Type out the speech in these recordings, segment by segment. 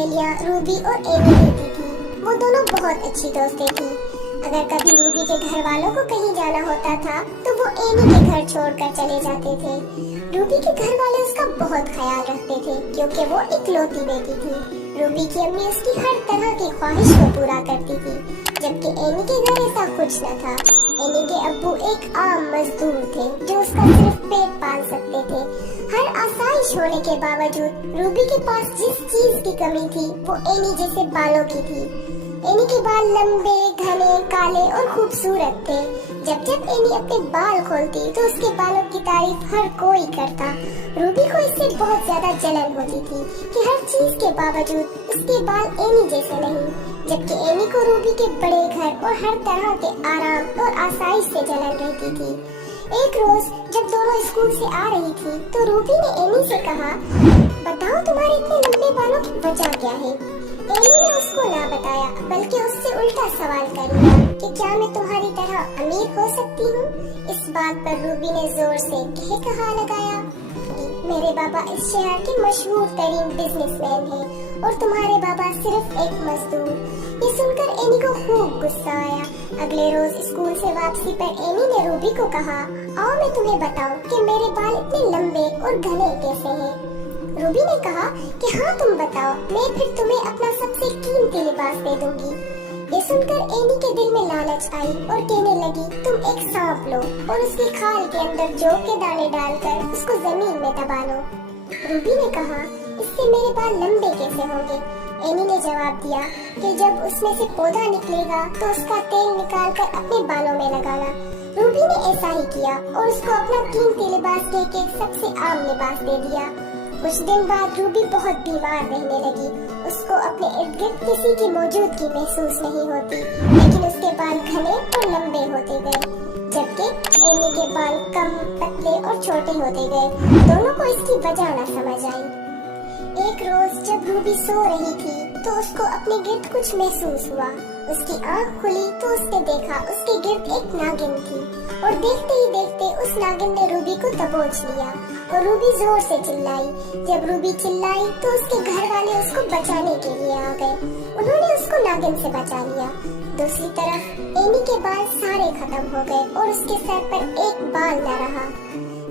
सहेलियां रूबी और एमी रहती थी। वो दोनों बहुत अच्छी दोस्तें थी। अगर कभी रूबी के घर वालों को कहीं जाना होता था तो वो एमी के घर छोड़कर चले जाते थे। रूबी के घर वाले उसका बहुत ख्याल रखते थे क्योंकि वो इकलौती बेटी थी। रूबी की अम्मी उसकी हर तरह की ख्वाहिश को पूरा करती थी, जबकि एमी के घर ऐसा कुछ न था। एमी के अब्बू एक आम मजदूर थे जो उसका सिर्फ पेट पाल सकते थे। हर आसाइश होने के बावजूद रूबी के पास जिस चीज की कमी थी वो एमी जैसे बालों की थी। एमी के बाल लंबे, घने, काले और खूबसूरत थे। जब जब एमी अपने बाल खोलती तो उसके बालों की तारीफ हर कोई करता। रूबी को इससे बहुत ज्यादा जलन होती थी कि हर चीज के बावजूद उसके बाल एमी जैसे नहीं, जबकि एमी को रूबी के बड़े घर और हर तरह के आराम और आसाइश से जलन रहती थी। एक रोज जब दोनों स्कूल से आ रही थी तो रूबी ने एमी से कहा, बताओ तुम्हारे इतने लंबे बालों की वजह क्या है। एमी ने उसको ना बताया बल्कि उससे उल्टा सवाल कर लिया कि क्या मैं तुम्हारी तरह अमीर हो सकती हूँ। इस बात पर रूबी ने जोर से कहा लगाया, मेरे बाबा इस शहर के मशहूर तरीन बिजनेसमैन हैं और तुम्हारे बाबा सिर्फ एक मजदूर। ये सुनकर एमी को खूब गुस्सा आया। अगले रोज स्कूल से वापसी पर एमी ने रूबी को कहा, आओ मैं तुम्हें बताऊं कि मेरे बाल इतने लंबे और घने कैसे हैं। रूबी ने कहा कि हाँ तुम बताओ, मैं फिर तुम्हें अपना सबसे कीमती लिबास दे दूंगी। ये सुनकर एमी के दिल में लालच आई और कहने लगी, तुम एक सांप लो और उसकी खाल के अंदर जौ के दाने डालकर उसको जमीन में दबा लो। रूबी ने कहा, इससे मेरे बाल लंबे कैसे होंगे। एमी ने जवाब दिया कि जब उसमें से पौधा निकलेगा तो उसका तेल निकालकर अपने बालों में लगाना। रूबी ने ऐसा ही किया और उसको अपना कीमती लिबास कहके सबसे आम लिबास दे दिया। कुछ दिन बाद रूबी बहुत बीमार रहने लगी। उसको अपने इर्द गिर्द किसी की मौजूदगी महसूस नहीं होती, लेकिन उसके बाल घने और लंबे होते गए, जबकि एमी के बाल कम, पतले और छोटे होते गए। दोनों को इसकी वजह न समझ आई। एक रोज जब रूबी सो रही थी तो उसको अपने गिर्द कुछ महसूस हुआ। उसकी आंख खुली तो उसने देखा उसके गिर्द एक नागिन थी और देखते ही देखते उस नागिन ने रूबी को दबोच लिया और रूबी जोर से चिल्लाई। जब रूबी चिल्लाई तो उसके घर वाले उसको बचाने के लिए आ गए। उन्होंने उसको नागिन से बचा लिया। दूसरी तरफ एमी के बाल सारे खत्म हो गए और उसके सर पर एक बाल न रहा।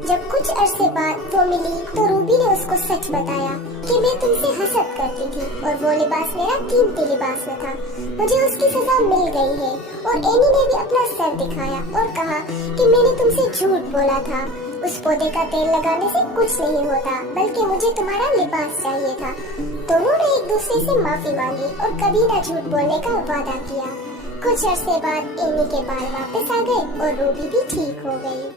जब कुछ अरसे बाद वो मिली तो रूबी ने उसको सच बताया कि मैं तुमसे हसद करती थी और वो लिबास मेरा कीमती लिबास न था। मुझे उसकी सजा मिल गई है। और एमी ने भी अपना सर दिखाया और कहा कि मैंने तुमसे झूठ बोला था। उस पौधे का तेल लगाने से कुछ नहीं होता, बल्कि मुझे तुम्हारा लिबास चाहिए था। दोनों ने एक दूसरे से माफी मांगी और कभी न झूठ बोलने का वादा किया। कुछ अरसे बाद एमी के बाल वापस आ गए और रूबी भी ठीक हो गई।